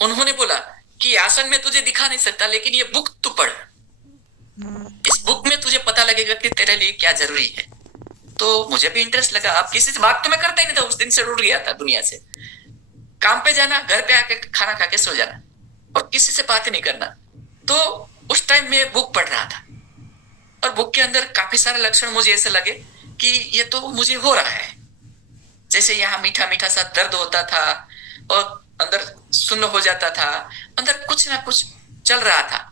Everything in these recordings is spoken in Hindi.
उन्होंने बोला कि आसन में तुझे दिखा नहीं सकता, लेकिन ये बुक तू पढ़, इस बुक में तुझे पता लगेगा कि तेरे लिए क्या जरूरी है। तो मुझे भी इंटरेस्ट लगा। अब किसी से बात तो मैं करता ही नहीं था, उस दिन से रुक गया था दुनिया से। काम पे जाना, घर पे आके खाना खा के सो जाना, और किसी से बात ही नहीं करना। तो उस टाइम मैं बुक पढ़ रहा था, और बुक के अंदर काफी सारे लक्षण मुझे ऐसे लगे कि ये तो मुझे हो रहा है। जैसे यहाँ मीठा मीठा सा दर्द होता था, और अंदर सुन्न हो जाता था, अंदर कुछ ना कुछ चल रहा था।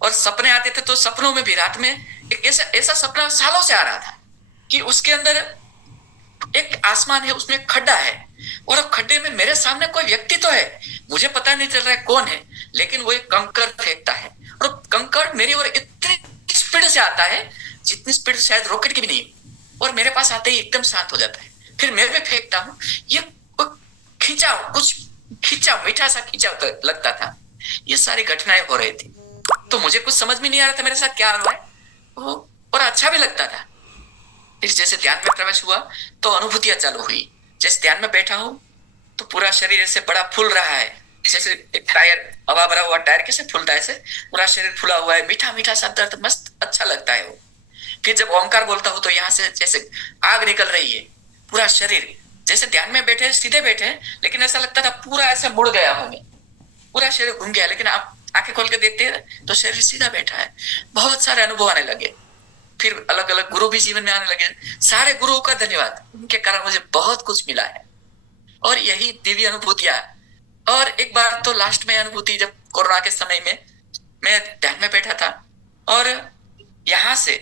और सपने आते थे, तो सपनों में भी रात में एक ऐसा ऐसा सपना सालों से आ रहा था कि उसके अंदर एक आसमान है, उसमें खड्डा है, और खड्डे में मेरे सामने कोई व्यक्ति तो है, मुझे पता नहीं चल रहा है कौन है, लेकिन वो एक कंकड़ फेंकता है, और कंकड़ मेरी ओर इतनी स्पीड से आता है जितनी स्पीड शायद रॉकेट की भी नहीं, और मेरे पास आते ही एकदम शांत हो जाता है। फिर मैं भी फेंकता हूँ, ये खींचा, कुछ खींचा, मीठा सा खींचा लगता था। ये सारी घटनाएं हो रही थी, तो मुझे कुछ समझ में नहीं आ रहा था मेरे साथ क्या हो रहा है, वो और अच्छा भी लगता था। फिर जैसे ध्यान में प्रवेश हुआ तो अनुभूतियां चालू हुई। जैसे ध्यान में बैठा हूं तो पूरा शरीर ऐसे बड़ा फूल रहा है, जैसे एक टायर, हवा भरा हुआ टायर कैसे फूलता है, ऐसे पूरा शरीर फूला हुआ है, मीठा मीठा सा दर्द, मस्त अच्छा लगता है वो। फिर जब ओंकार बोलता हूं तो यहाँ से जैसे आग निकल रही है, पूरा शरीर, जैसे ध्यान में बैठे सीधे बैठे, लेकिन ऐसा लगता था पूरा ऐसे मुड़ गया हूं मैं, पूरा शरीर घूम गया, लेकिन आप आंखें खोल के देखते हैं तो शरीर सीधा बैठा है। बहुत सारे अनुभव आने लगे। फिर अलग अलग गुरु भी जीवन में आने लगे। सारे गुरुओं का धन्यवाद, उनके कारण मुझे बहुत कुछ मिला है, और यही दिव्य अनुभूतियां। और एक बार तो लास्ट में अनुभूति, जब कोरोना के समय में मैं ध्यान में बैठा था, और यहां से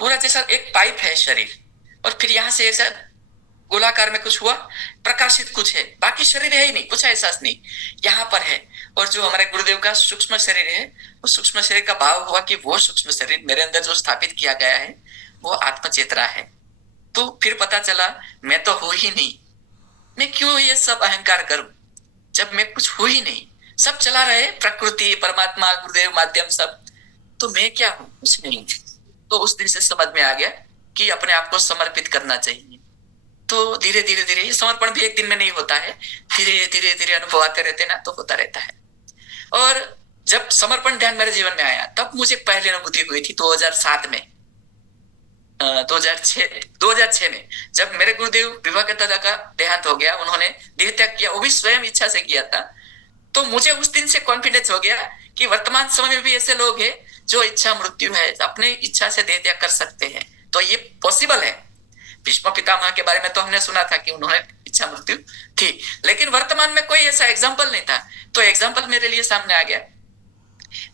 पूरा जैसा एक पाइप है शरीर, और फिर यहां से ऐसा गोलाकार में कुछ हुआ, प्रकाशित कुछ है, बाकी शरीर है ही नहीं, कुछ एहसास नहीं, यहाँ पर है। और जो हमारे गुरुदेव का सूक्ष्म शरीर है, वो सूक्ष्म शरीर का भाव हुआ कि वो सूक्ष्म शरीर मेरे अंदर जो स्थापित किया गया है वो आत्मचेतना है। तो फिर पता चला मैं तो हूं ही नहीं, मैं क्यों ये सब अहंकार करूं जब मैं कुछ हूं ही नहीं। सब चला रहे, प्रकृति, परमात्मा, गुरुदेव, माध्यम, सब, तो मैं क्या हूं, कुछ नहीं। तो उस दिन से समझ में आ गया कि अपने आप को समर्पित करना चाहिए। तो धीरे धीरे धीरे, ये समर्पण भी एक दिन में नहीं होता है, धीरे धीरे धीरे अनुभव आते रहते ना, तो होता रहता है। और जब समर्पण ध्यान मेरे जीवन में आया, तब मुझे पहली अनुभूति हुई थी 2007 में, 2006 में, जब मेरे गुरुदेव विभाकर दादा का देहांत हो गया, उन्होंने देह त्याग किया, वो भी स्वयं इच्छा से किया था। तो मुझे उस दिन से कॉन्फिडेंस हो गया कि वर्तमान समय में भी ऐसे लोग हैं जो इच्छा मृत्यु है, अपने इच्छा से देह त्याग कर सकते हैं, तो ये पॉसिबल है। भीष्म पितामह के बारे में तो हमने सुना था कि उन्होंने इच्छा मृत्यु थी, लेकिन वर्तमान में कोई ऐसा एग्जाम्पल नहीं था। तो एग्जाम्पल मेरे लिए सामने आ गया।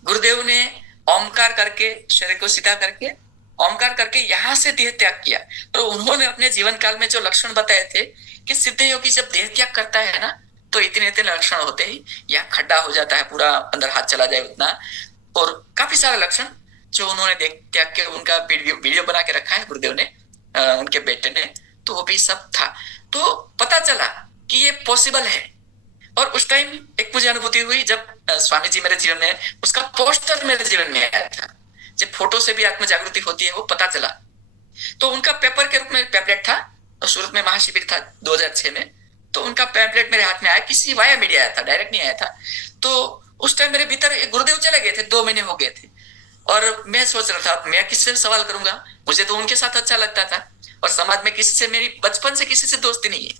गुरुदेव ने ओमकार करके, शरीर को सीधा करके ओमकार करके यहां से देह त्याग किया। तो उन्होंने अपने जीवन काल में जो लक्षण बताए थे कि सिद्ध योगी जब देह त्याग करता है ना, तो इतने इतने लक्षण होते ही, यहाँ खड्डा हो जाता है, पूरा अंदर हाथ चला जाए उतना, और काफी सारे लक्षण जो उन्होंने देह त्याग के, उनका वीडियो बना के रखा है गुरुदेव ने, उनके बेटे ने, तो वो भी सब था। तो पता चला कि ये पॉसिबल है। और उस टाइम एक मुझे अनुभूति हुई जब स्वामी जी मेरे जीवन में, उसका पोस्टर मेरे जीवन में आया था। जब फोटो से भी आत्म जागृति होती है, वो पता चला। तो उनका पेपर के रूप में पैम्पलेट था, और सूरत में महाशिविर था 2006 में, तो उनका पैम्पलेट मेरे हाथ में आया, किसी वाया मीडिया आया था, डायरेक्ट नहीं आया था। तो उस टाइम मेरे भीतर गुरुदेव चले गए थे, 2 महीने हो गए थे, और मैं सोच रहा था मैं किससे सवाल करूंगा, मुझे तो उनके साथ अच्छा लगता था, और समाज में किसी से, मेरी बचपन से किसी से दोस्ती नहीं है,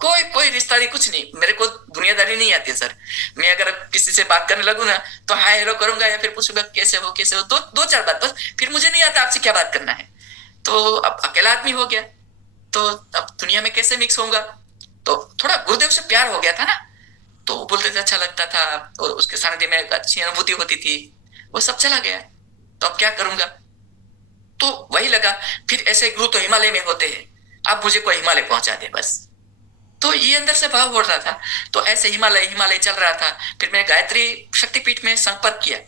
कोई कोई रिश्ता नहीं, कुछ नहीं, मेरे को दुनियादारी नहीं आती सर। मैं अगर किसी से बात करने लगूँ ना, तो हाय हेलो करूंगा, या फिर पूछूंगा कैसे हो कैसे हो, तो दो चार बात बस, फिर मुझे नहीं आता आपसे क्या बात करना है। तो अब अकेला आदमी हो गया, तो अब दुनिया में कैसे मिक्स होऊंगा। तो थोड़ा गुरुदेव से प्यार हो गया था ना, तो वो बोलते थे अच्छा लगता था, और उसके सानिध्य में एक अच्छी अनुभूति होती थी, वो सब चला गया। तो अब क्या करूंगा, तो वही लगा। फिर ऐसे गुरु तो हिमालय में होते हैं, अब मुझे कोई हिमालय पहुंचा दे बस। तो ये अंदर से भाव हो रहा था। तो ऐसे हिमालय हिमालय चल रहा था। फिर मैंने गायत्री शक्तिपीठ में संपर्क किया,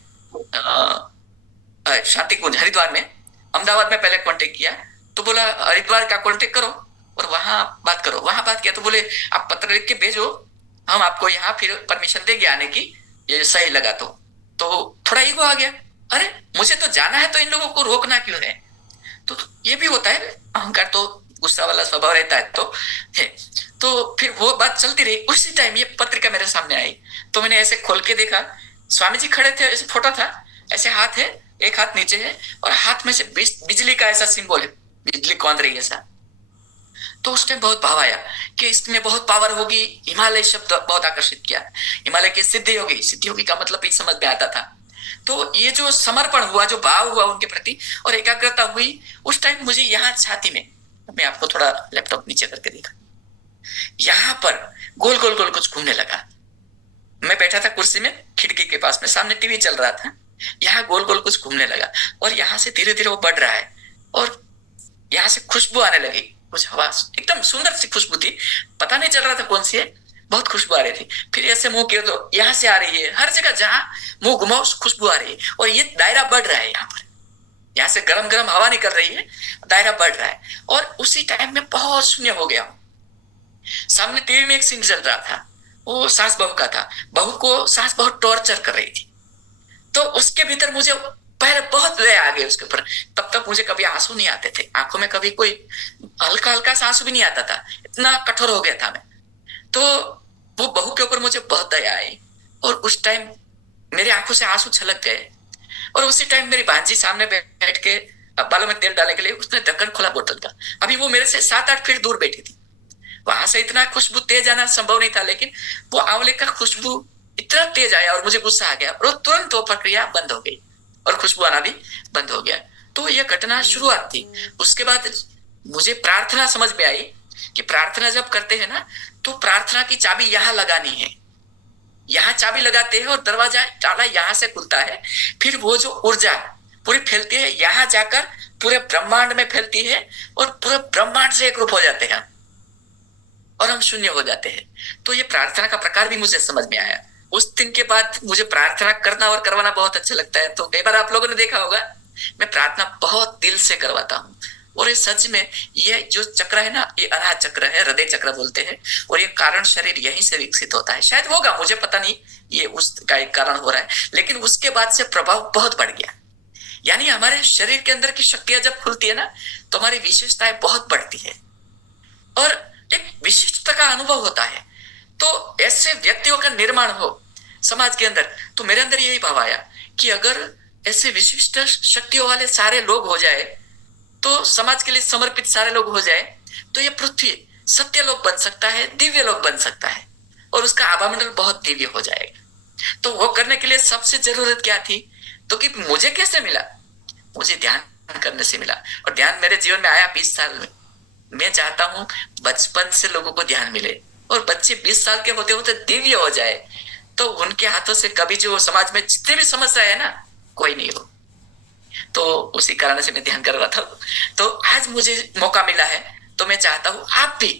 शांति कुंज हरिद्वार में, अहमदाबाद में पहले कांटेक्ट किया, तो बोला हरिद्वार का कांटेक्ट करो और वहां बात करो। वहां बात किया तो बोले आप पत्र लिख के भेजो, हम आपको यहाँ फिर परमिशन देंगे आने की, ये सही लगा तो थोड़ा ईगो आ गया, अरे मुझे तो जाना है, तो इन लोगों को रोकना क्यों है। तो ये भी होता है, अहंकार तो गुस्सा वाला स्वभाव रहता है तो है। तो फिर वो बात चलती रही। उसी टाइम ये पत्रिका मेरे सामने आई, तो मैंने ऐसे खोल के देखा, स्वामी जी खड़े थे, ऐसे फोटो था, ऐसे हाथ है, एक हाथ नीचे है और हाथ में से बिजली का ऐसा सिंबल है, बिजली कौंध रही है ऐसा। तो उस टाइम बहुत भाव आया कि इसमें बहुत पावर होगी। हिमालय शब्द बहुत आकर्षित किया, हिमालय की सिद्धि होगी, सिद्धि होगी का मतलब ही समझ में आता था। तो ये जो समर्पण हुआ, जो भाव हुआ उनके प्रति और एकाग्रता हुई, उस टाइम मुझे यहाँ छाती में, मैं आपको थोड़ा लैपटॉप नीचे करके देखा, यहाँ पर गोल गोल गोल कुछ घूमने लगा। मैं बैठा था कुर्सी में खिड़की के पास में, सामने टीवी चल रहा था, यहाँ गोल गोल कुछ घूमने लगा और यहाँ से धीरे धीरे वो बढ़ रहा है और यहाँ से खुशबू आने लगी, कुछ हवा, एकदम सुंदर सी खुशबू थी, पता नहीं चल रहा था कौन सी है, बहुत खुशबू आ रही थी। फिर ऐसे मुंह किया तो यहाँ से आ रही है, हर जगह जहां मुंह घुमाओ खुशबू आ रही है और ये दायरा बढ़ रहा है, यहाँ पर यहाँ से गरम गरम हवा निकल रही है, दायरा बढ़ रहा है। और उसी टाइम में बहुत शून्य हो गया हूं। सामने टीवी में एक सीन चल रहा था, वो सास बहू का था, बहू को सास बहुत टॉर्चर कर रही थी, तो उसके भीतर मुझे पहले बहुत दया आ गई उसके ऊपर। तब तक मुझे कभी आंसू नहीं आते थे, आंखों में कभी कोई हल्का हल्का सा आंसू भी नहीं आता था, इतना कठोर हो गया था मैं। तो वो बहू के ऊपर मुझे बहुत दया आई और उस टाइम मेरी आंखों से आंसू छलक गए। और उसी टाइम मेरी भांजी सामने बैठ के बालों में तेल डालने के लिए उसने ढक्कन खोला बोतल का। अभी वो मेरे से 7-8 फीट दूर बैठी थी, वहां से इतना खुशबू तेज आना संभव नहीं था, लेकिन वो आंवले का खुशबू इतना तेज आया और मुझे गुस्सा आ गया और तुरंत वो प्रक्रिया बंद हो गई और खुशबू आना भी बंद हो गया। तो यह घटना शुरुआत थी। उसके बाद मुझे प्रार्थना समझ में आई कि प्रार्थना जब करते हैं ना, तो प्रार्थना की चाबी यहाँ लगानी है, यहाँ चाबी लगाते हैं और दरवाजा ताला यहाँ से खुलता है, फिर वो जो ऊर्जा पूरी फैलती है यहाँ जाकर पूरे ब्रह्मांड में फैलती है और पूरे ब्रह्मांड से एक रूप हो जाते हैं और हम शून्य हो जाते हैं। तो ये प्रार्थना का प्रकार भी मुझे समझ में आया। उस दिन के बाद मुझे प्रार्थना करना और करवाना बहुत अच्छा लगता है। तो कई बार आप लोगों ने देखा होगा, मैं प्रार्थना बहुत दिल से करवाता हूँ और ये सच में ये जो चक्र है ना, ये अनाहत चक्र है, हृदय चक्र बोलते हैं, और ये कारण शरीर यहीं से विकसित होता है। शायद होगा, मुझे पता नहीं ये उसका एक कारण हो रहा है, लेकिन उसके बाद से प्रभाव बहुत बढ़ गया। यानी हमारे शरीर के अंदर की शक्तियां जब खुलती है ना, तो हमारी विशेषताएं बहुत बढ़ती है और एक विशिष्टता का अनुभव होता है। तो ऐसे व्यक्तियों का निर्माण हो समाज के अंदर, तो मेरे अंदर यही भाव आया कि अगर ऐसे विशिष्ट शक्तियों वाले सारे लोग हो जाए, तो समाज के लिए समर्पित सारे लोग हो जाए, तो ये पृथ्वी सत्य लोक बन सकता है, दिव्य लोक बन सकता है और उसका आभामंडल बहुत दिव्य हो जाएगा। तो वो करने के लिए सबसे जरूरत क्या थी, तो कि मुझे कैसे मिला, मुझे ध्यान करने से मिला। और ध्यान मेरे जीवन में आया 20 साल में। मैं चाहता हूं बचपन से लोगों को ध्यान मिले और बच्चे 20 साल के होते होते दिव्य हो जाए, तो उनके हाथों से कभी जो समाज में जितने भी समस्या है ना, कोई नहीं हो। तो उसी कारण से मैं ध्यान कर रहा था। तो आज मुझे मौका मिला है, तो मैं चाहता हूं आप भी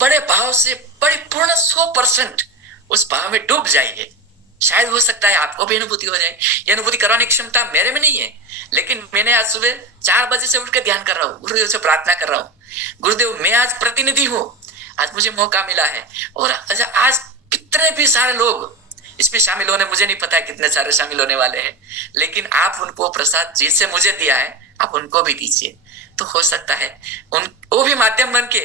बड़े भाव से, बड़े पूर्ण 100% उस भाव में डूब जाइए। शायद हो सकता है आपको भी अनुभूति हो जाए। ये अनुभूति कराने की क्षमता मेरे में नहीं है, लेकिन मैंने आज सुबह 4 बजे से उठ कर ध्यान कर रहा हूँ, गुरुदेव से प्रार्थना कर रहा हूँ, गुरुदेव मैं आज प्रतिनिधि हूँ, आज मुझे मौका मिला है। और आज कितने भी सारे लोग इसमें शामिल होने, मुझे नहीं पता है कितने सारे शामिल होने वाले हैं, लेकिन आप उनको प्रसाद जिसे मुझे दिया है आप उनको भी दीजिए। तो हो सकता है उन वो भी माध्यम बन के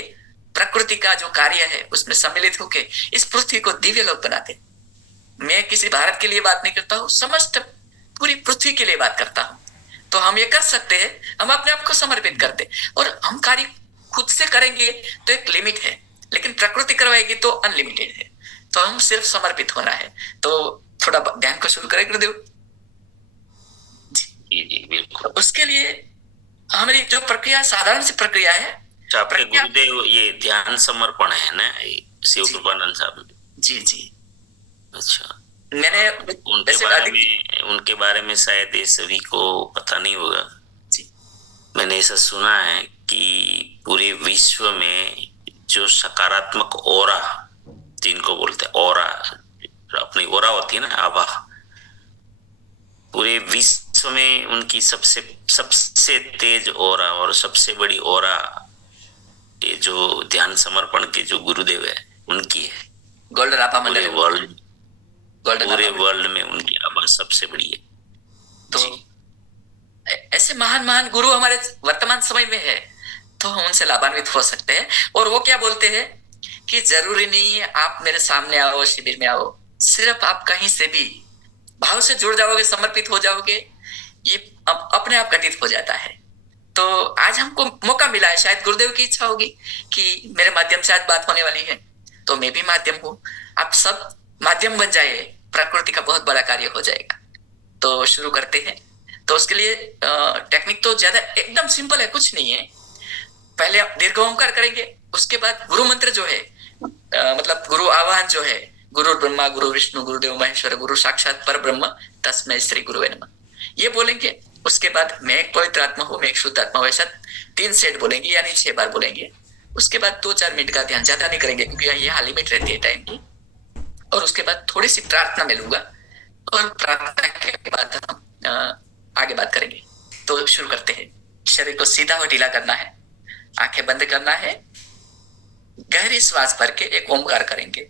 प्रकृति का जो कार्य है उसमें सम्मिलित होके इस पृथ्वी को दिव्य लोक बनाते। मैं किसी भारत के लिए बात नहीं करता हूँ, समस्त पूरी पृथ्वी के लिए बात करता हूँ। तो हम ये कर सकते हैं, हम अपने आप को समर्पित करते, और हम कार्य खुद से करेंगे तो एक लिमिट है, लेकिन प्रकृति करवाएगी तो अनलिमिटेड है। तो हम सिर्फ समर्पित होना है। तो थोड़ा ध्यान को शुरू करें गुरुदेव जी जी बिल्कुल। उसके लिए हमारी जो प्रक्रिया साधारण सी प्रक्रिया है। आपके गुरुदेव ये ध्यान समर्पण है ना, शिव कृपानंद साहब? जी जी। अच्छा, मैंने उनके बारे में शायद ये सभी को पता नहीं होगा जी। मैंने ऐसा सुना है कि पूरे विश्व में जो सकारात्मक ओरा, जिनको बोलते हैं ओरा, अपनी ओरा होती है ना, आभा, पूरे विश्व में उनकी सबसे तेज ओरा और सबसे बड़ी ओरा ये जो ध्यान समर्पण के जो गुरुदेव है उनकी है। गोल्डन आभा मंडल पूरे वर्ल्ड में उनकी आभा सबसे बड़ी है। तो ऐसे महान महान गुरु हमारे वर्तमान समय में है, तो हम उनसे लाभान्वित हो सकते हैं। और वो क्या बोलते हैं कि जरूरी नहीं है आप मेरे सामने आओ, शिविर में आओ, सिर्फ आप कहीं से भी भाव से जुड़ जाओगे, समर्पित हो जाओगे, ये अपने आप घटित हो जाता है। तो आज हमको मौका मिला है, शायद गुरुदेव की इच्छा होगी कि मेरे माध्यम से आज बात होने वाली है, तो मैं भी माध्यम हूं, आप सब माध्यम बन जाइए, प्रकृति का बहुत बड़ा कार्य हो जाएगा। तो शुरू करते हैं। तो उसके लिए टेक्निक तो ज्यादा एकदम सिंपल है, कुछ नहीं है। पहले आप दीर्घ ओंकार करेंगे, उसके बाद गुरु मंत्र जो है, मतलब गुरु आवाहन जो है, गुरु ब्रह्मा गुरु विष्णु गुरुदेव महेश्वर गुरु साक्षात पर ब्रह्म तस्मै श्री गुरुवे नमः, ये बोलेंगे। उसके बाद मैं एक पवित्र आत्मा हूं, मैं एक शुद्ध आत्मा हूं, ऐसा 3 सेट बोलेंगे, यानी 6 बार बोलेंगे। उसके बाद 2-4 मिनट का ध्यान, ज्यादा नहीं करेंगे क्योंकि यहाँ लिमिट रहती है टाइम की। और उसके बाद थोड़ी सी प्रार्थना मिलूंगा, और प्रार्थना के बाद हम आगे बात करेंगे। तो शुरू करते हैं। शरीर को सीधा और ढीला करना है, आंखें बंद करना है, गहरी श्वास भर के एक ओमकार करेंगे।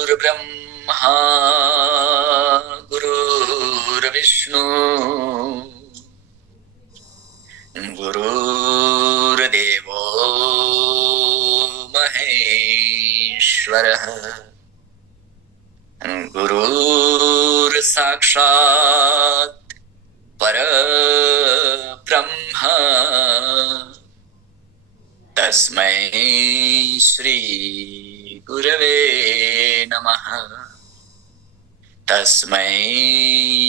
गुरुर्ब्रह्मा गुरुर्विष्णु गुरुर्देवो महेश्वरः गुरुर्साक्षात् परब्रह्म तस्मै श्री गुरवे नमः। तस्मै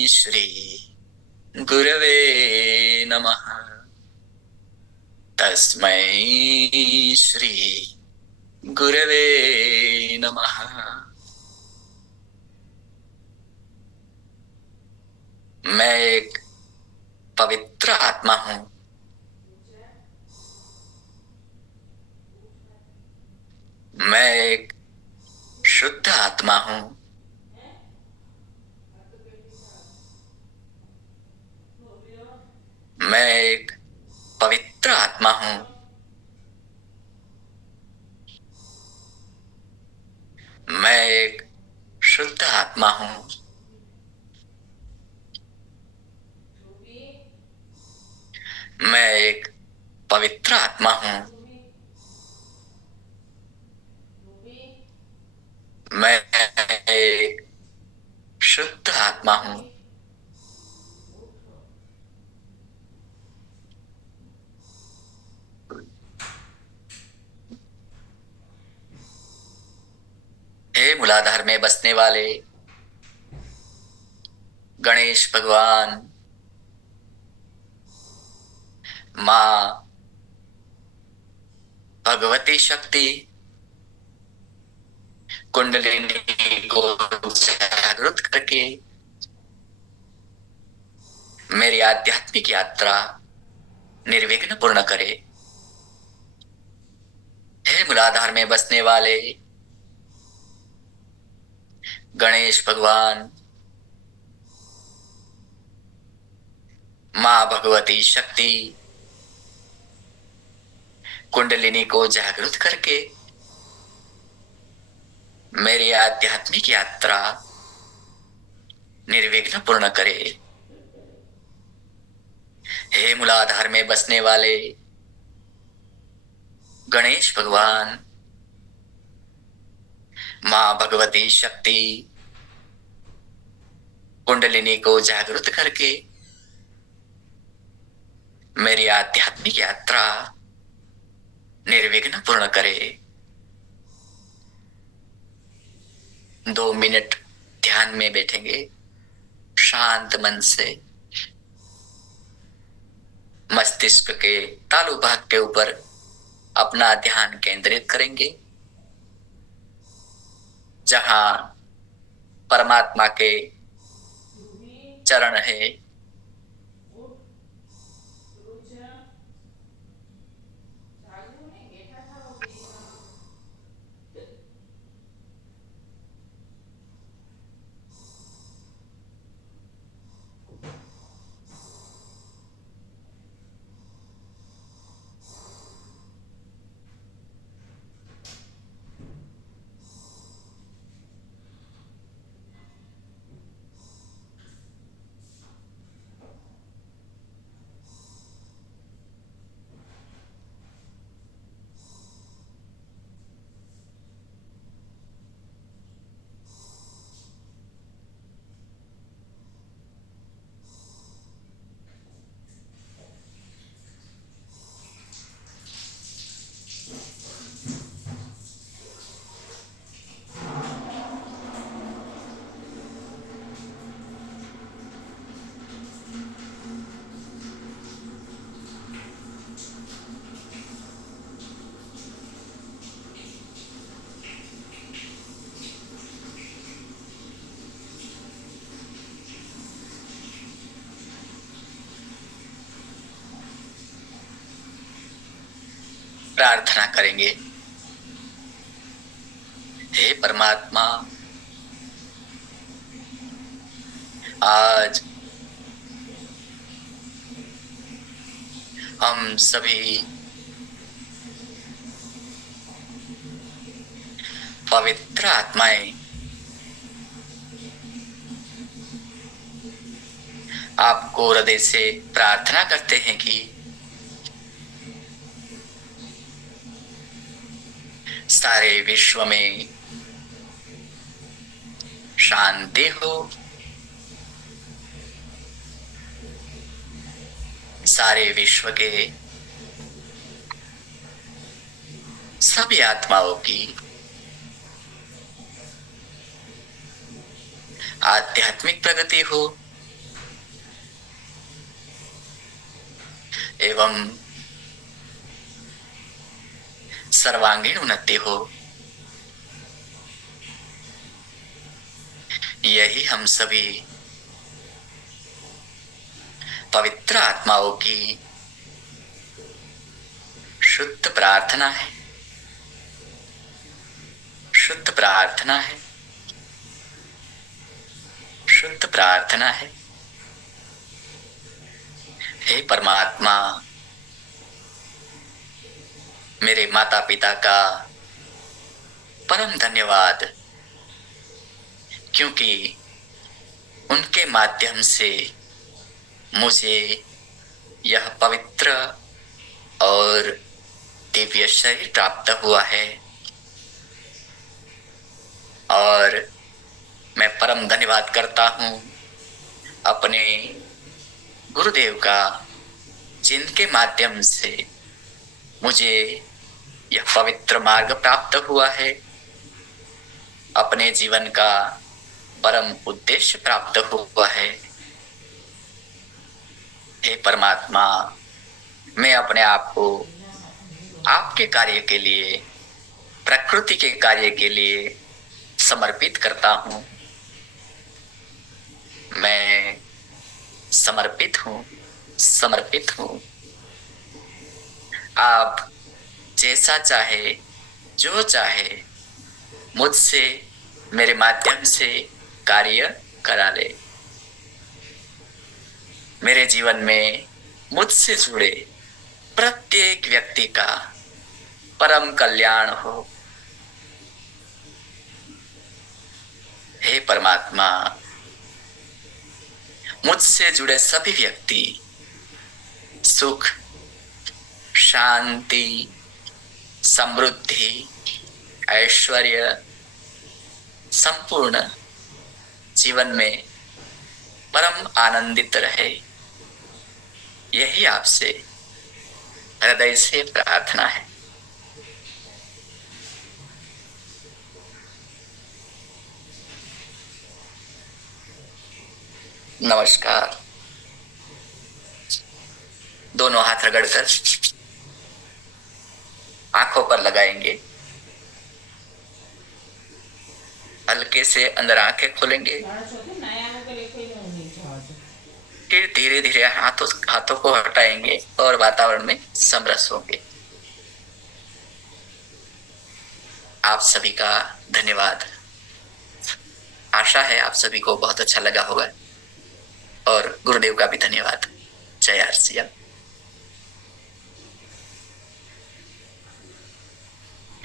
श्री गुरवे नमः। तस्मै श्री गुरवे नमः। मैं एक पवित्र आत्मा हूं, मैं एक शुद्ध आत्मा हूं, मैं एक पवित्र आत्मा हूं, मैं एक शुद्ध आत्मा हूं, मैं एक पवित्र आत्मा हूं, मैं एक शुद्ध आत्मा हूं। हे मूलाधार में बसने वाले गणेश भगवान, मां भगवती शक्ति, कुंडलिनी को जागृत करके मेरी आध्यात्मिक यात्रा निर्विघ्न पूर्ण करे। हे मूलाधार में बसने वाले गणेश भगवान, मां भगवती शक्ति, कुंडलिनी को जागृत करके मेरी आध्यात्मिक यात्रा निर्विघ्न पूर्ण करे। हे मूलाधार में बसने वाले गणेश भगवान, मां भगवती शक्ति, कुंडलिनी को जागृत करके मेरी आध्यात्मिक यात्रा निर्विघ्न पूर्ण करे। 2 मिनट ध्यान में बैठेंगे शांत मन से, मस्तिष्क के तालु भाग के ऊपर अपना ध्यान केंद्रित करेंगे, जहां परमात्मा के चरण है। प्रार्थना करेंगे। हे परमात्मा, आज हम सभी पवित्र आत्माएं आपको हृदय से प्रार्थना करते हैं कि सारे विश्व में शांति हो, सारे विश्व के सभी आत्माओं की आध्यात्मिक प्रगति हो एवं सर्वांगीण उन्नति हो। यही हम सभी पवित्र आत्माओं की शुद्ध प्रार्थना है, शुद्ध प्रार्थना है, शुद्ध प्रार्थना है। हे परमात्मा, मेरे माता पिता का परम धन्यवाद, क्योंकि उनके माध्यम से मुझे यह पवित्र और दिव्य शरीर प्राप्त हुआ है। और मैं परम धन्यवाद करता हूँ अपने गुरुदेव का, जिनके माध्यम से मुझे यह पवित्र मार्ग प्राप्त हुआ है, अपने जीवन का परम उद्देश्य प्राप्त हुआ है। हे परमात्मा, मैं अपने आप को आपके कार्य के लिए, प्रकृति के कार्य के लिए समर्पित करता हूँ। मैं समर्पित हूँ, समर्पित हूँ। आप जैसा चाहे, जो चाहे, मुझसे, मेरे माध्यम से कार्य करा ले। मेरे जीवन में मुझसे जुड़े प्रत्येक व्यक्ति का परम कल्याण हो। हे परमात्मा, मुझसे जुड़े सभी व्यक्ति सुख, शांति, समृद्धि, ऐश्वर्य, संपूर्ण जीवन में परम आनंदित रहे, यही आपसे हृदय से प्रार्थना है। नमस्कार। दोनों हाथ रगड़कर आंखों पर लगाएंगे। हल्के से अंदर आंखें खोलेंगे, फिर धीरे धीरे हाथों को हटाएंगे और वातावरण में समरस होंगे। आप सभी का धन्यवाद। आशा है आप सभी को बहुत अच्छा लगा होगा, और गुरुदेव का भी धन्यवाद। जय आरसिया।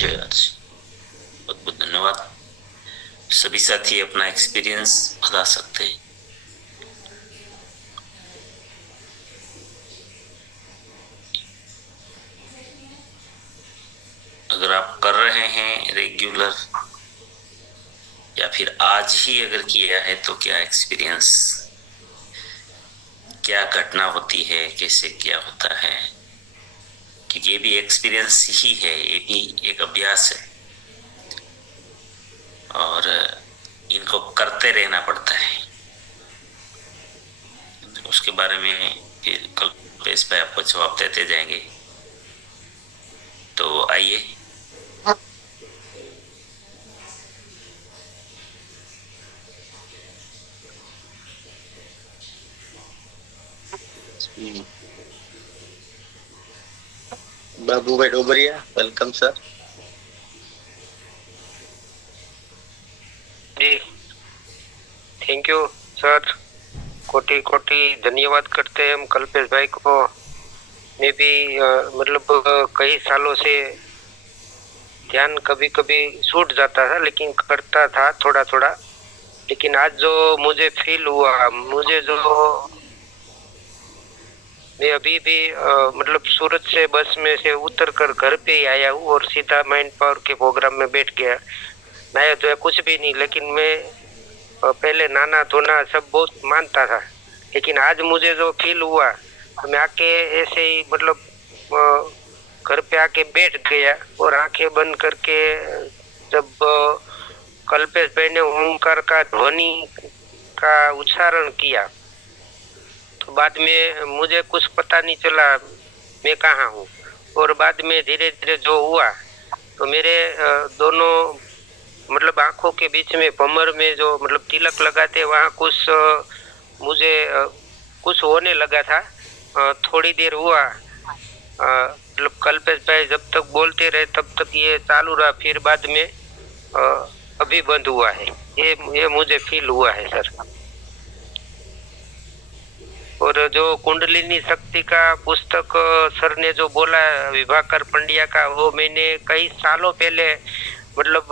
जय आरसी। बहुत बहुत धन्यवाद। सभी साथी अपना एक्सपीरियंस बता सकते हैं। अगर आप कर रहे हैं रेगुलर, या फिर आज ही अगर किया है, तो क्या एक्सपीरियंस, क्या घटना होती है, कैसे क्या होता है? क्योंकि ये भी एक्सपीरियंस ही है, ये भी एक अभ्यास है, और इनको करते रहना पड़ता है। उसके बारे में फिर कल पेश पे आपको जवाब देते जाएंगे। तो आइए, बाबूभाई डोबरिया, वेलकम सर। जी थैंक यू सर, कोटि कोटि धन्यवाद करते हैं हम कल्पेश भाई को। मैं भी मतलब कई सालों से ध्यान कभी कभी छूट जाता था, लेकिन करता था थोड़ा थोड़ा। लेकिन आज जो मुझे फील हुआ, मुझे जो मैं अभी भी मतलब सूरत से बस में से उतर कर घर पे ही आया हूँ और सीधा माइंड पावर के प्रोग्राम में बैठ गया। नया तो है कुछ भी नहीं, लेकिन मैं पहले नाना धोना सब बहुत मानता था, लेकिन आज मुझे जो फील हुआ तो मैं आके ऐसे ही मतलब घर पे आके बैठ गया और आंखें बंद करके जब कल्पेश भाई ने ओंकार का ध्वनि का उच्चारण किया तो बाद में मुझे कुछ पता नहीं चला मैं कहाँ हूँ। और बाद में धीरे धीरे जो हुआ तो मेरे दोनों मतलब आंखों के बीच में भंवर में जो मतलब तिलक लगाते वहाँ कुछ मुझे कुछ होने लगा था। थोड़ी देर हुआ, मतलब कल्पेश भाई जब तक बोलते रहे तब तक ये चालू रहा, फिर बाद में अभी बंद हुआ है। ये मुझे फील हुआ है सर। और जो कुंडलिनी शक्ति का पुस्तक सर ने जो बोला विभाकर पंड्या का, वो मैंने कई सालों पहले मतलब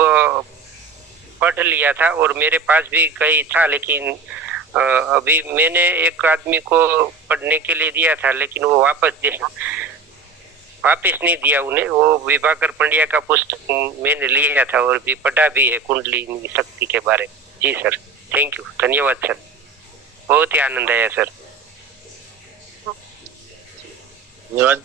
पढ़ लिया था और मेरे पास भी कई था, लेकिन अभी मैंने एक आदमी को पढ़ने के लिए दिया था, लेकिन वो वापस नहीं दिया उन्हें। वो विभाकर पंड्या का पुस्तक मैंने लिया था और भी पढ़ा भी है कुंडलिनी शक्ति के बारे में। जी सर, थैंक यू, धन्यवाद सर, बहुत ही आनंद आया सर। धन्यवाद।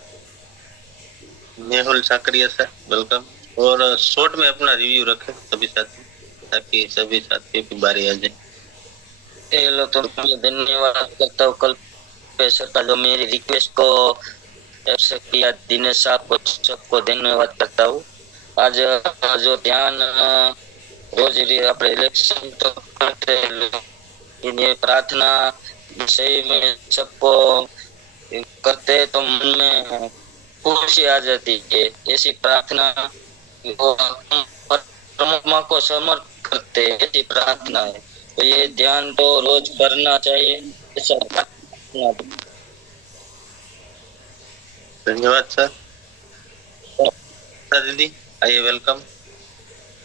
Mehul Sakaria sir, welcome. और शॉर्ट में अपना रिव्यू रखें सभी साथी, ताकि सभी साथियों की बारी आ जाए। हेलो, तो मैं धन्यवाद करता हूँ कल्पेश सर का जो मेरी रिक्वेस्ट को एक्सेप्ट किया। दिनेश साहब को सबको धन्यवाद करता हूँ। आज जो ध्यान रोज अपने इलेक्शन तो करते हैं, लेकिन ये प्रार्थना सही में सबको करते हैं तो मन में खुशी आ जाती है। ऐसी प्रार्थना वो परमात्मा को समर्पित करते हैं, ऐसी प्रार्थना है। तो ये ध्यान तो रोज करना चाहिए, ऐसा प्रार्थना। धन्यवाद सर। दीदी आइए, वेलकम।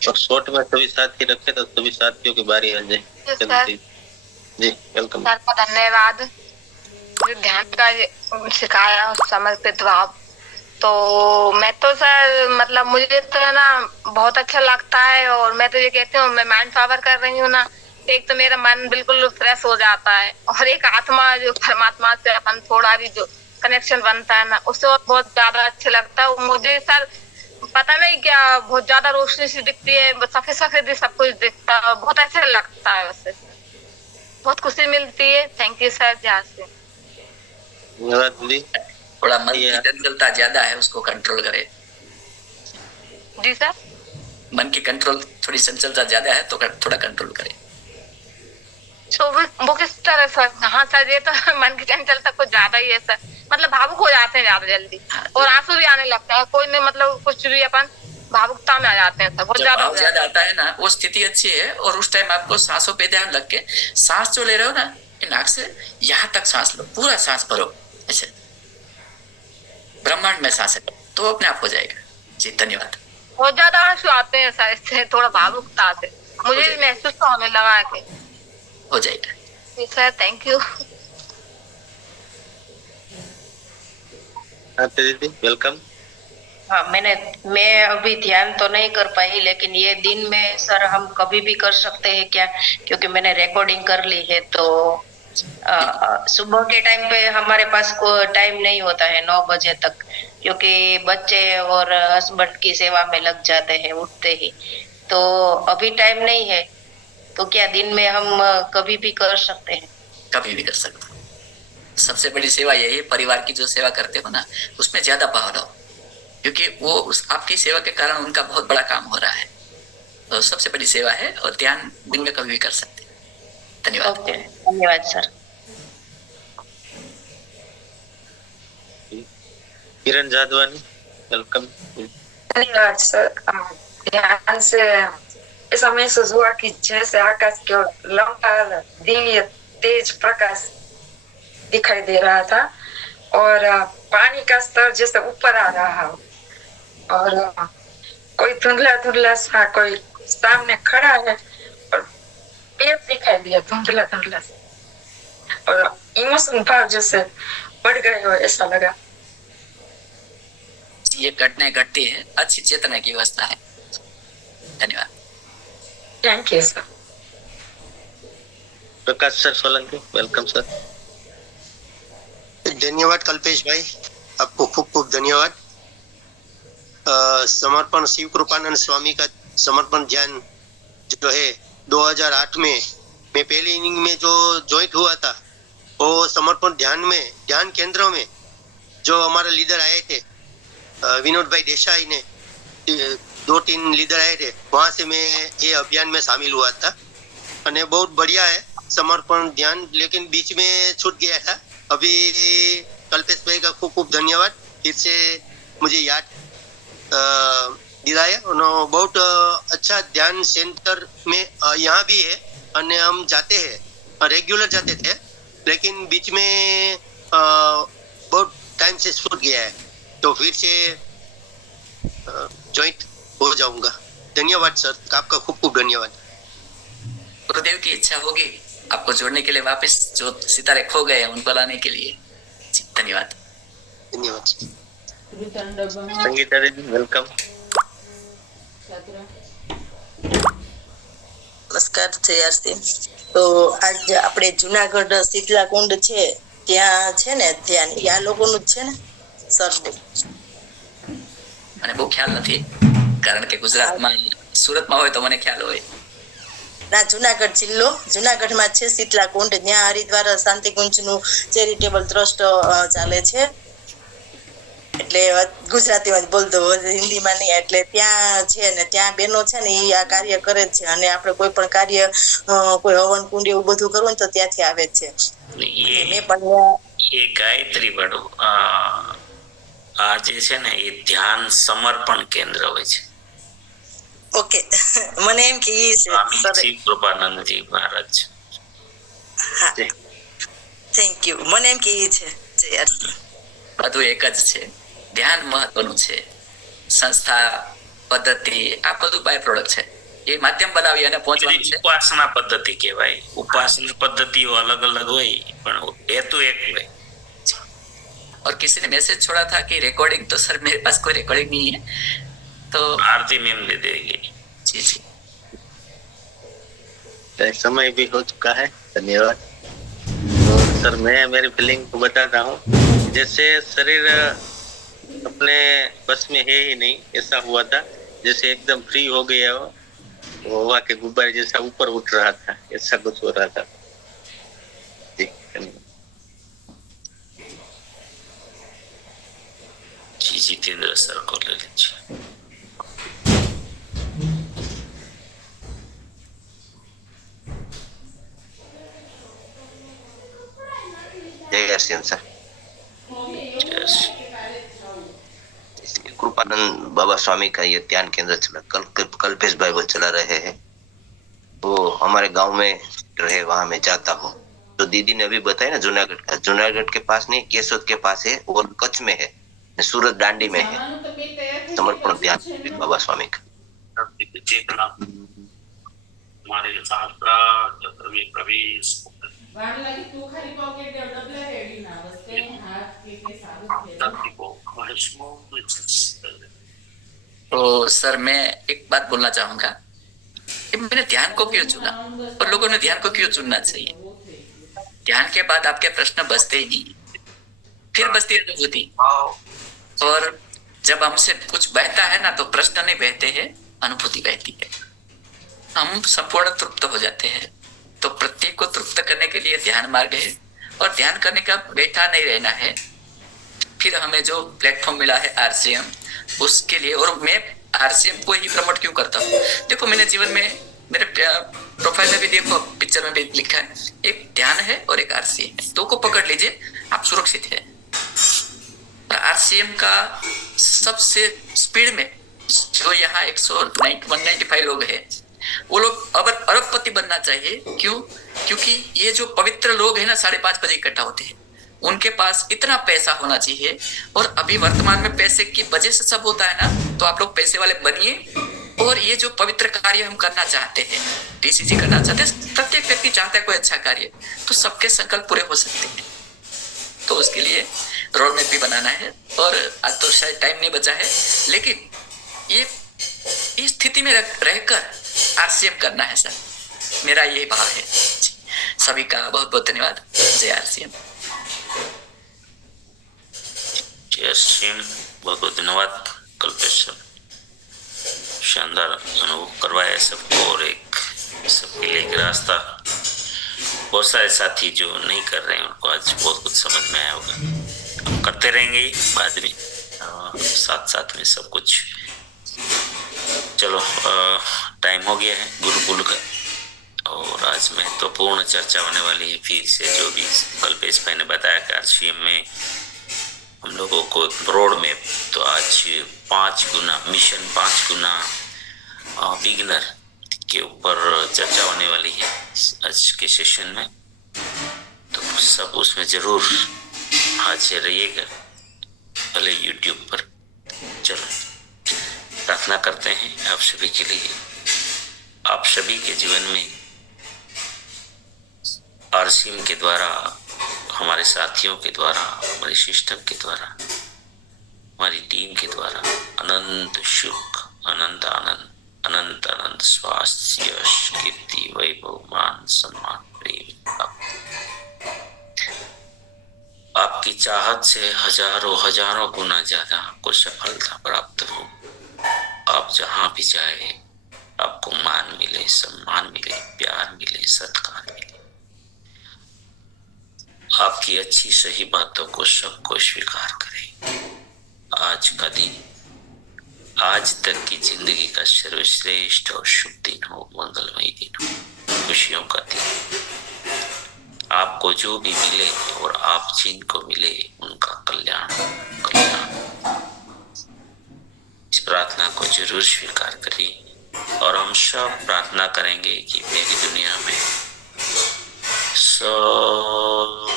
और शॉर्ट में सभी साथी रखे तो सभी साथियों की बारी आ जाए। जी वेलकम सर का धन्यवाद। ध्यान का सिखाया समर्पित भाव, तो मैं तो सर मतलब मुझे तो है ना बहुत अच्छा लगता है। और मैं तो ये कहती हूँ, मैं माइंड पावर कर रही हूँ ना, एक तो मेरा मन बिल्कुल फ्रेश हो जाता है और एक आत्मा जो परमात्मा से अपन थोड़ा भी जो कनेक्शन बनता है ना, उससे बहुत ज्यादा अच्छा लगता है मुझे सर। पता नहीं क्या बहुत ज्यादा रोशनी सी दिखती है, सफेद सफेद सब कुछ दिखता है, बहुत अच्छा लगता है, उससे बहुत खुशी मिलती है। Thank you sir. जहाँ से धन्यवाद दीदी। थोड़ा मन की चंचलता ज्यादा है, उसको कंट्रोल करे। जी सर, मन की कंट्रोल थोड़ी चंचलता ज्यादा है तो थोड़ा कंट्रोल करे। तो वो किस तरह सर? हाँ सर, ये तो मन की चंचलता कुछ ज्यादा ही है सर, मतलब भावुक हो जाते हैं ज्यादा जल्दी और आंसू भी आने लगता है। कोई नहीं मतलब कुछ भी अपन भावुकता में आ जाते हैं सर, बहुत ज्यादा आता है ना, वो स्थिति अच्छी है। और उस टाइम आपको सांसों पे ध्यान रख के सांस जो ले रहे हो ना, नाक से यहाँ तक सांस लो, पूरा सांस भरो ऐसे ब्रह्मांड में सांस लो, तो अपने आप हो जाएगा। जी धन्यवाद। बहुत ज्यादा आंसू आते हैं सर, इससे थोड़ा भावुकता से मुझे भी महसूस तो होने लगा है। हो जाएगा। जी सर, थैंक यू। दीदी वेलकम। हाँ, मैं अभी ध्यान तो नहीं कर पाई, लेकिन ये दिन में सर हम कभी भी कर सकते हैं क्या? क्योंकि मैंने रिकॉर्डिंग कर ली है, तो सुबह के टाइम पे हमारे पास कोई टाइम नहीं होता है 9 बजे तक, क्योंकि बच्चे और हस्बैंड की सेवा में लग जाते हैं उठते ही। तो अभी टाइम नहीं है, तो क्या दिन में हम कभी भी कर सकते हैं? कभी भी कर सकते हो। सबसे बड़ी सेवा यही है, परिवार की जो सेवा करते हो ना, उसमें ज्यादा भाव लो, क्योंकि वो उस आपकी सेवा के कारण उनका बहुत बड़ा काम हो रहा है। तो सबसे बड़ी सेवा है और ध्यान दिन में कभी भी कर सकते हैं। धन्यवाद। ओके, धन्यवाद सर। किरण जादवानी, वेलकम। धन्यवाद सर। ध्यान से ऐसा महसूस हुआ कि जैसे आकाश की ओर लंबा दिव्य तेज प्रकाश दिखाई दे रहा था और पानी का स्तर जैसे ऊपर आ रहा हो और कोई धुंधला धुंधला सा कोई सामने खड़ा है और पेड़ दिखाई दिया धुंधला धुंधला सा और इमोशन भाव जैसे बढ़ गए हो ऐसा लगा। ये घटनाएं घटती है, अच्छी चेतना की अवस्था है। धन्यवाद। Thank you sir. Prakash sir Solanki, welcome sir. धन्यवाद कल्पेश भाई, आपको खूब खूब धन्यवाद। समर्पण शिव कृपानंद स्वामी का समर्पण ध्यान जो है 2008 में मैं पहली इनिंग में जो ज्वाइंट हुआ था, वो समर्पण ध्यान केंद्र में जो हमारे लीडर आए थे विनोद भाई देसाई ने 2-3 लीडर आए थे, वहां से मैं ये अभियान में शामिल हुआ था और बहुत बढ़िया है समर्पण ध्यान, लेकिन बीच में छूट गया था। अभी कल्पेश भाई का खूब खूब धन्यवाद, फिर से मुझे याद दिलाया। उन्होंने बहुत अच्छा ध्यान सेंटर में यहाँ भी है और हम जाते हैं, रेगुलर जाते थे, लेकिन बीच में बहुत टाइम से छूट गया है, तो फिर से ज्वाइंट हो जाऊंगा। धन्यवाद सर, आपका खूब खूब धन्यवाद। गुरुदेव की इच्छा होगी आपको जोड़ने के लिए, वापस जो सितारे खो गए हैं उनको लाने के लिए। धन्यवाद। धन्यवाद। संगीता दीदी, वेलकम। નમસ્કાર છે યારથી। તો આજ આપણે જુનાગઢ શીતલા કુંડ છે ત્યાં છે ને ધ્યાન, આ લોકોનું જ છે ને સર? મને બહુ ખ્યાલ નથી, કારણ કે ગુજરાતમાં સુરતમાં હોય તો મને ખ્યાલ હોય। ના, જુનાગઢ જિલ્લો, જુનાગઢમાં છે શીતલા કુંડ, ત્યાં હરિદ્વાર શાંતિ કુંજનું ચેરિટેબલ ટ્રસ્ટ ચાલે છે। એટલે ગુજરાતીમાં જ બોલ દો, હિન્દીમાં નહીં। એટલે ત્યાં છે ને ત્યાં બહેનો છે ને એ આ કાર્ય કરે જ છે અને આપણે કોઈ પણ કાર્ય કોઈ હવન કુંડ એવું બધું કરવું ને તો ત્યાંથી આવે જ છે। મેં પણ ये गायत्री बड़ो आ जे છે ને એ ધ્યાન સમર્પણ કેન્દ્ર હોય છે। ઓકે, મને એમ કે ઈ છે સ્વામી સર। શ્રી કૃપાનંદજી મહારાજ। હા, થેન્ક યુ। મને એમ કે ઈ છે યાર, બધું એક જ છે। ધ્યાન મહત્વનું છે, સંસ્થા પદ્ધતિ આ બધું બાય પ્રોડક્ટ છે, એ માધ્યમ બનાવી અને પહોંચવાનું છે। ઉપાસના પદ્ધતિ કહેવાય। ઉપાસના પદ્ધતિઓ अलग अलग હોય પણ हेतु एक હોય। और किसी ने मैसेज छोड़ा था कि रिकॉर्डिंग, तो सर मेरे पास कोई रिकॉर्डिंग नहीं है, तो आरती मैम दे देगी। जी जी। समय भी हो चुका है, धन्यवाद। तो सर मैं मेरी फीलिंग को बताता हूँ। जैसे शरीर अपने बस में है ही नहीं, ऐसा हुआ था, जैसे एकदम फ्री हो गया हो, हवा के गुब्बारे जैसा ऊपर उठ रहा था, ऐसा कुछ हो रहा था। जी जी जितेंद्र सर को ले लीजिए। जय श्री सर। कृपानंद बाबा स्वामी का ये ध्यान केंद्र चला, कल्पेश भाई वो चला रहे हैं। वो हमारे गांव में रहे, वहां मैं जाता हूँ। तो दीदी ने अभी बताया ना जूनागढ़ का, जूनागढ़ के पास नहीं, केसोद के पास है और कच्छ में है, सूरत दांडी में है समर्पण ध्यान बाबा स्वामी का। हमारे शास्त्र प्रवेश तो सर मैं एक बात बोलना चाहूंगा कि मैंने ध्यान को क्यों चुना और लोगों ने ध्यान को क्यों चुनना चाहिए। ध्यान के बाद आपके प्रश्न बचते ही नहीं, फिर बचती अनुभूति, और जब हमसे कुछ बहता है ना तो प्रश्न नहीं बहते हैं, अनुभूति बहती है, हम संपूर्ण तृप्त हो जाते हैं। तो प्रत्येक को तृप्त करने के लिए ध्यान मार्ग है, और ध्यान करने का बैठा नहीं रहना है। फिर हमें जो प्लेटफॉर्म मिला है आरसीएम, उसके लिए, और मैं आरसीएम को ही प्रमोट क्यों करता हूँ। देखो मैंने जीवन में, मेरे प्रोफाइल में भी देखो, पिक्चर में भी लिखा है, एक ध्यान है और एक आरसीएम है, दो को पकड़ लीजिए, आप सुरक्षित है। आरसीएम का सबसे स्पीड में जो यहाँ 195 लोग हैं, वो लोग अब अरबपति बनना चाहिए। क्यों? क्योंकि ये जो पवित्र लोग हैं ना 5:30 बजे इकट्ठा होते हैं, उनके पास इतना पैसा होना चाहिए। और अभी वर्तमान में पैसे की वजह से सब होता है ना, तो आप लोग पैसे वाले बनिए। और ये जो पवित्र कार्य हम करना चाहते हैं, डीसीजी करना चाहते हैं, प्रत्येक व्यक्ति चाहता है कोई अच्छा कार्य, तो सबके संकल्प पूरे हो सकते हैं। तो उसके लिए रोड मैप भी बनाना है। और आज तो शायद टाइम नहीं बचा है, लेकिन ये इस स्थिति में रहकर आरसीएम करना है सर, मेरा यही भाव है। सभी का बहुत बहुत धन्यवाद। जय आरसीएम। जय आरसीएम, बहुत बहुत धन्यवाद कल्पेश सर, शानदार अनुभव करवाया सबको और एक सबके लिए एक रास्ता। बहुत सारे साथी जो नहीं कर रहे हैं उनको आज बहुत कुछ समझ में आया होगा। हम करते रहेंगे बाद में, साथ साथ में सब कुछ। चलो टाइम हो गया है गुरुकुल का, और आज महत्वपूर्ण चर्चा होने वाली है। फिर से जो भी कल्पेश भाई ने बताया कि आरसीएम में हम लोगों को ब्रॉड मैप, तो आज 5 गुना मिशन, 5 गुना बिगिनर के ऊपर चर्चा होने वाली है आज के सेशन में। तो सब उसमें जरूर हाजिर रहिएगा, भले यूट्यूब पर। चलो प्रार्थना करते हैं आप सभी के लिए, आप सभी के जीवन में आरसीएम के द्वारा, हमारे साथियों के द्वारा, हमारे सिस्टम के द्वारा, हमारी टीम के द्वारा अनंत सुख, अनंत आनंद, अनंत अनंत स्वास्थ्य, यश, कीर्ति, वैभव, मान, सम्मान, प्रेम आपकी चाहत से हजारों गुना ज्यादा आपको सफलता प्राप्त हो। आप जहां भी जाए आपको मान मिले, सम्मान मिले, प्यार मिले, सत्कार मिले। आपकी अच्छी सही बातों को सबको स्वीकार करें। आज का दिन, आज तक की जिंदगी का सर्वश्रेष्ठ और शुभ दिन हो, मंगलमय दिन हो, खुशियों का दिन। आपको जो भी मिले और आप जिनको मिले उनका कल्याण। इस प्रार्थना को जरूर स्वीकार करिए। और हम सब प्रार्थना करेंगे कि मेरी दुनिया में सब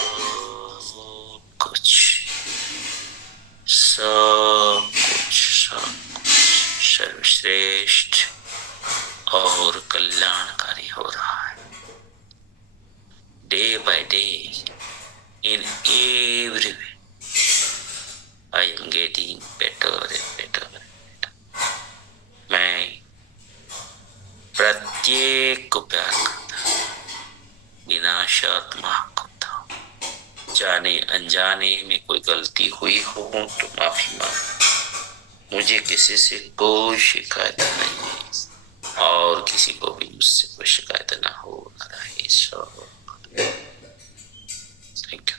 कुछ सर्वश्रेष्ठ और कल्याणकारी हो रहा है। Day by day, in every way, I am getting better and better. मैं प्रत्येक को प्यार करता हूँ, बिना शर्त माफ करता हूँ। जाने अनजाने में कोई गलती हुई हो तो माफी मांग। मुझे किसी से कोई शिकायत नहीं है और किसी को भी मुझसे कोई शिकायत ना हो, ना रहे। Thank you.